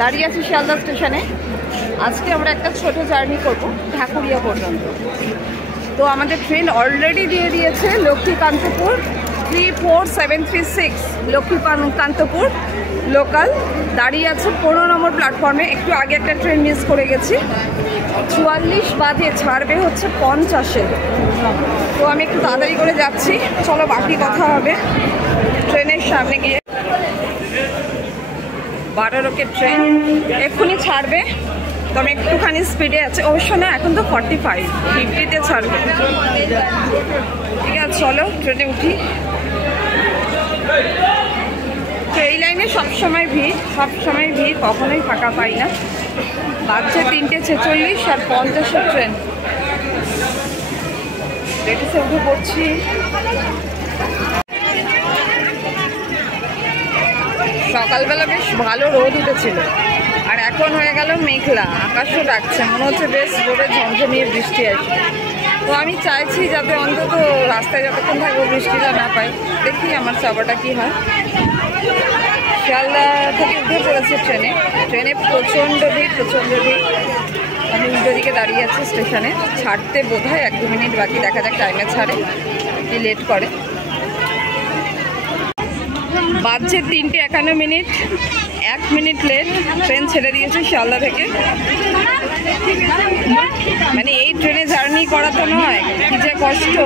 দাঁড়িয়ে আছি শিয়ালদা স্টেশনে। আজকে আমরা একটা ছোট জার্নি করব ঢাকুরিয়া পর্যন্ত। তো আমাদের ট্রেন অলরেডি দিয়ে দিয়েছে লক্ষ্মীকান্তপুর 34736 লক্ষ্মীকান্তপুর লোকাল। দাঁড়িয়ে আছে 15 নম্বর প্ল্যাটফর্মে। একটু আগে একটা ট্রেন মিস করে গেছি। 44 বাজে, ছাড়বে হচ্ছে 50-এ। তো আমি একটু তাড়াতাড়ি করে যাচ্ছি। চলো বাকি কথা হবে ট্রেনের সামনে গিয়ে। 12 লোকের ট্রেন এক্ষুনি ছাড়বে। তো আমি একটুখানি স্পিডে আছে, অবশ্য না, এখন তো 45-50-তে ছাড়বে। ঠিক আছে, চলো ট্রেনে উঠি। তো এই লাইনে সবসময় ভিড়, কখনোই ফাঁকা পাই না। বাজছে 3:46 আর 50-এর ট্রেন। লেটেসে উঠে পড়ছি। সকালবেলা বেশ ভালো রোদ উঠেছিল, আর এখন হয়ে গেল মেঘলা। আকাশও ডাকছে, মনে হচ্ছে বেশ জোরে ঝমঝমিয়ে বৃষ্টি আসবে। তো আমি চাইছি যাতে অন্তত রাস্তায় যতক্ষণ থাকবো বৃষ্টিটা না পাই। দেখি আমার চাপাটা কি হয়। শিয়ালদা থেকে উঠে পড়েছে ট্রেনে প্রচণ্ড ভিড়। আমি উল্টো দিকে দাঁড়িয়ে আছি স্টেশনে। ছাড়তে বোধহয় 1-2 মিনিট বাকি, দেখা যাক টাইমে ছাড়ে কি লেট করে। বাজছে 3:51, 1 মিনিট লেট। ট্রেন ছেড়ে দিয়েছে শিয়ালদা থেকে। মানে এই ট্রেনে জার্নি করা তো নয়, কি যে কষ্ট।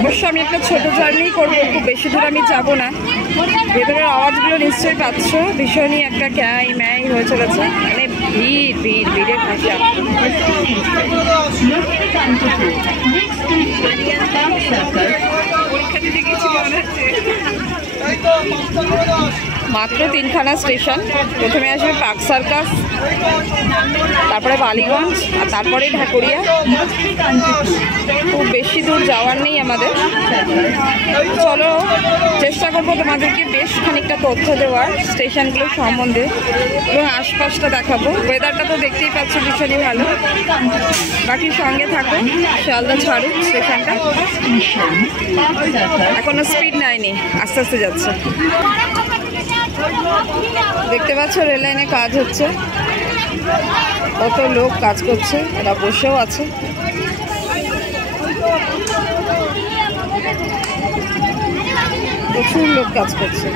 অবশ্য আমি একটা ছোট জার্নি করবো, খুব বেশি দূর আমি যাবো না। ভেতরের আওয়াজগুলো নিশ্চয়ই পাচ্ছ, ভীষণই একটা ক্যাই ম্যাই হয়ে চলেছে। মানে ভিড়ের ভাষা। পরীক্ষা দিতে গেছি মনে হচ্ছে। মাত্র 3খানা স্টেশন। প্রথমে আসবে পার্ক সার্কাস, তারপরে বালিগঞ্জ, আর তারপরে ঢাকুরিয়া। খুব বেশি দূর যাওয়ার নেই আমাদের। চলো চেষ্টা করবো তোমাদেরকে বেশ খানিকটা তথ্য দেওয়ার স্টেশনগুলোর সম্বন্ধে এবং আশপাশটা দেখাবো। ওয়েদারটা তো দেখতেই পাচ্ছ ভীষণই ভালো। বাকি সঙ্গে থাকো। শিয়ালদা ছাড়ুক স্টেশনটা, এখনো স্পিড নেয়নি, আস্তে আস্তে যাচ্ছে। দেখতে পাচ্ছ রেল লাইনে কাজ হচ্ছে, কত লোক কাজ করছে, এরা বসেও আছে। প্রচুর লোক কাজ করছে।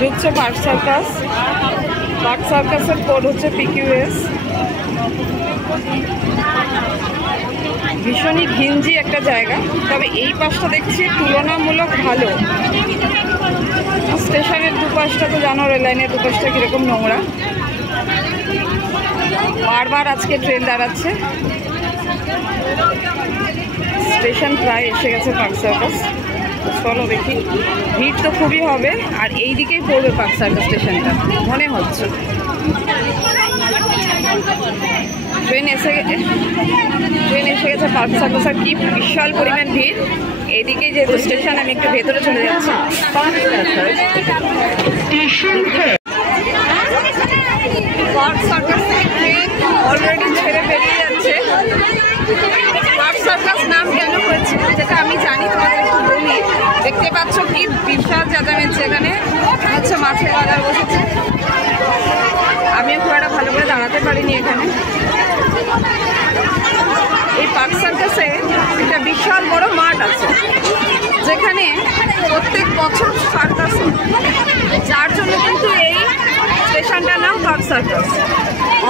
ঢুকছে পার্ক সার্কাসের কোড হচ্ছে PQS। ভীষণই ঘিঞ্জি একটা জায়গা, তবে এই পাশটা দেখছি তুলনামূলক ভালো। স্টেশনের দুপাশটা তো জানো, রেল লাইনের দুপাশটা কীরকম নোংরা। বারবার আজকে ট্রেন দাঁড়াচ্ছে। স্টেশন প্রায় এসে গেছে পার্ক সার্কাস। চলো দেখি। ভিড় তো খুবই হবে, আর এই দিকেই পড়বে পার্ক সার্কাস স্টেশনটা মনে হচ্ছে। ট্রেন এসে গেছে পার্ক সার্কাস। আর কি বিশাল পরিমাণ ভিড়। এইদিকে যেহেতু স্টেশন, আমি একটু ভেতরে চলে যাচ্ছি। পার্ক সার্কাস থেকে ট্রেন অলরেডি ছেড়ে বেরিয়ে যাচ্ছে। পার্ক সার্কাস নাম কেন হয়েছে যেটা আমি জানি, তোমাদের একটু বলি। দেখতে পাচ্ছ কি বিশাল চেঁচামেচি। এখানে হচ্ছে মাছের বাজার বসেছে। আমিও খুব একটা ভালো করে দাঁড়াতে পারিনি এখানে। এই পার্ক সার্কাসে একটা বিশাল বড় মাঠ আছে, যেখানে প্রত্যেক বছর সার্কাস, যার জন্য কিন্তু এই স্টেশনটার নাম পার্ক সার্কাস।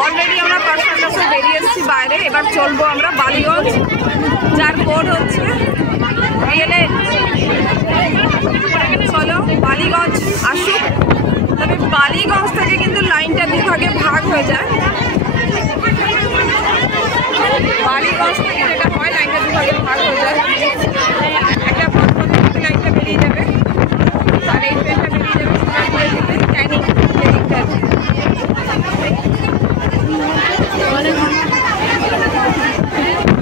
অলরেডি আমরা পার্ক সার্কাসে বেরিয়ে এসেছি বাইরে। এবার চলবো আমরা বালিগঞ্জ, যার কোড হচ্ছে PLH। চলো বালিগঞ্জ আসুক। তবে বালিগঞ্জ থেকে কিন্তু লাইনটা দুভাগে ভাগ হয়ে যায়। বালিগঞ্জ থেকে যেটা হয়, লাইনটা দুভাগে ভাগ হয়ে যায়। একটা লাইনটা বেরিয়ে যাবে, আর এই ট্রেনটা বেরিয়ে যাবে সোনারপুরের দিকে, ক্যানিং দিকটা আছে।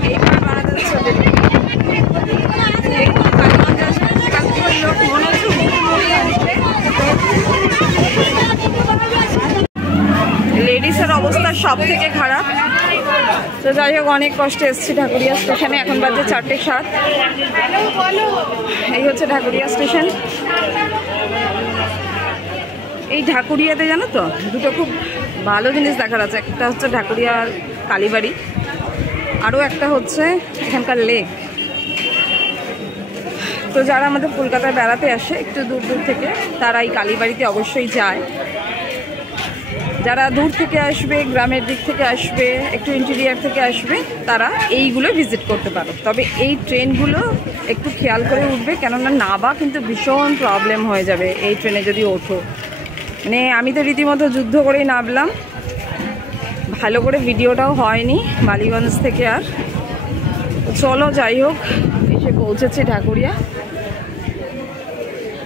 এইবার বাড়া যাচ্ছে বালিগঞ্জ আসবে। সেখান থেকে লোক মনে হচ্ছে অবস্থা সব থেকে খারাপ। তো যাই হোক, অনেক কষ্টে এসেছি ঢাকুরিয়া স্টেশনে। এখন বাজে 4:07। এই হচ্ছে ঢাকুরিয়া স্টেশন। এই ঢাকুরিয়াতে জানো তো দুটো খুব ভালো জিনিস দেখার আছে। একটা হচ্ছে ঢাকুরিয়ার কালীবাড়ি, আরও একটা হচ্ছে এখানকার লেক। তো যারা আমাদের কলকাতায় বেড়াতে আসে একটু দূর দূর থেকে, তারা এই কালীবাড়িতে অবশ্যই যায়। যারা দূর থেকে আসবে, গ্রামের দিক থেকে আসবে, একটু ইন্টেরিয়ার থেকে আসবে, তারা এইগুলো ভিজিট করতে পারো। তবে এই ট্রেনগুলো একটু খেয়াল করে উঠবে, কেননা নাবা কিন্তু ভীষণ প্রবলেম হয়ে যাবে এই ট্রেনে যদি ওঠো। মানে আমি তো রীতিমতো যুদ্ধ করেই নামলাম, ভালো করে ভিডিওটাও হয়নি বালিগঞ্জ থেকে। আর চলো যাই হোক, এসে পৌঁছেছে ঢাকুরিয়া।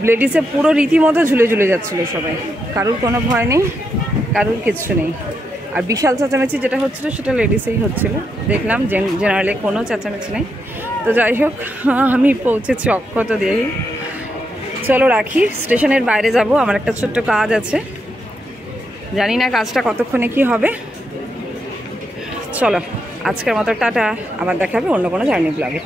লেডিসে পুরো রীতিমতো ঝুলে ঝুলে যাচ্ছিলো সবাই, কারুর কোনো ভয় নেই, কারুর কিচ্ছু নেই। আর বিশাল চেঁচামেচি যেটা হচ্ছিলো সেটা লেডিসেই হচ্ছিলো, দেখলাম। জেনারেলে কোনো চেঁচামেচি নেই। তো যাই হোক, আমি পৌঁছেছি অক্ষত দিয়েই। চলো রাখি, স্টেশনের বাইরে যাব, আমার একটা ছোট্ট কাজ আছে। জানি না কাজটা কতক্ষণে কি হবে। চলো আজকের মতো টাটা, আবার দেখাবে অন্য কোনো জার্নি ব্লগে।